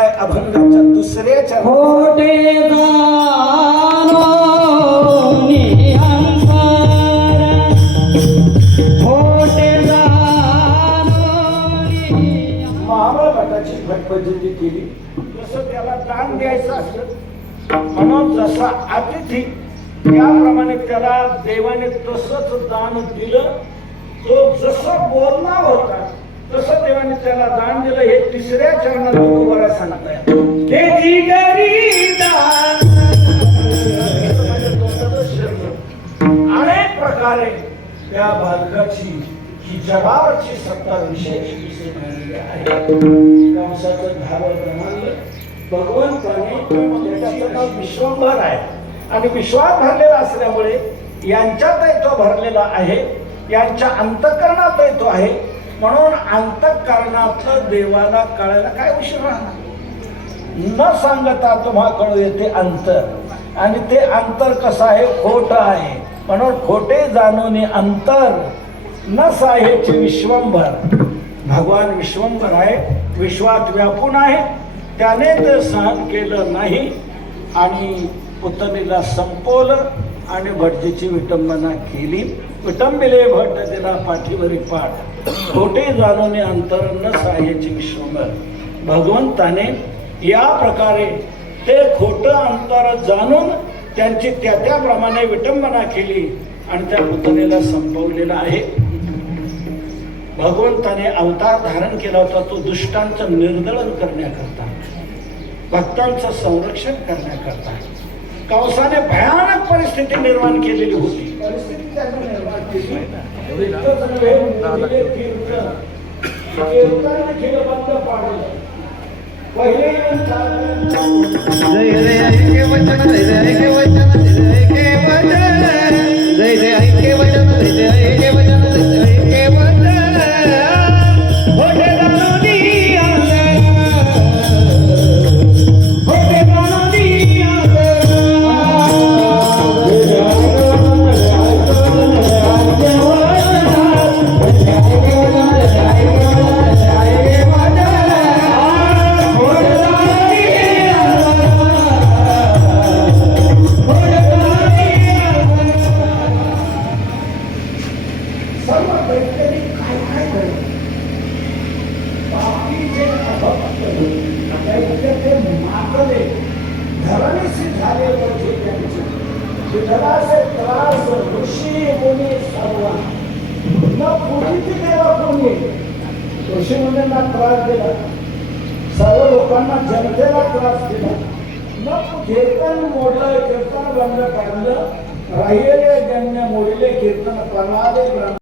तुकोबराय अभंगाच्या दुसऱ्या महाबळ भटाची भटपद्धती केली. जसं त्याला दान द्यायचं असलं म्हणून जसा अतिथी त्याप्रमाणे त्याला देवाने तसंच दान दिलं. तो जसं बोलणार देवाने त्याला दान दिलं हे तिसऱ्या चरणात तुम्हाला सांगताय. हे जिगरी दान. अनेक प्रकारे त्या बालकाची ही जगावरची सत्ता विशेष दिसून आहे. कंसाचं धावं भगवंताने आहे. आणि विश्वास भरलेला असल्यामुळे यांच्यातही तो भरलेला आहे. यांच्या अंतकरणातही तो आहे. म्हणून अंतकरणातलं देवाला कळायला काय उशीर राहणार? न सांगता तुम्हा कळू येते अंतर. आणि ते अंतर कसं आहे? खोट आहे. म्हणून खोटे जाणून अंतर न साहेचे विश्वंभर. भगवान विश्वंभर आहे विश्वात व्यापून आहे. त्याने ते सहन केलं नाही आणि पुतणीला संपवलं. आणि भटजीची विटंबना केली. विटंबिले भट दिला पाठीवरी पाठ. खोटे जाणून अंतर न साह्याची विश्वंभर भगवंताने या प्रकारे ते खोटं अंतर जाणून त्यांची त्या त्याप्रमाणे विटंबना केली आणि त्या पुतणीला संपवलेला आहे. भगवंताने अवतार धारण केला होता तो दुष्टांचं निर्दळन करण्याकरता भक्तांचं संरक्षण करण्याकरता. कंसाने भयानक परिस्थिती निर्माण केलेली होती. परिस्थिती आता इथे ते मातले धरणीशी झाले म्हणजे त्यांचे विठलाचे त्रास ऋषी मुनी सर्व न पूजिती देवा कोणी ऋषी मुनींना त्रास दिला सर्व लोकांना जनतेला त्रास दिला न कीर्तन मोडलं कीर्तन बंद काढलं राहिलेले ज्यांना मोडले कीर्तन प्रणाले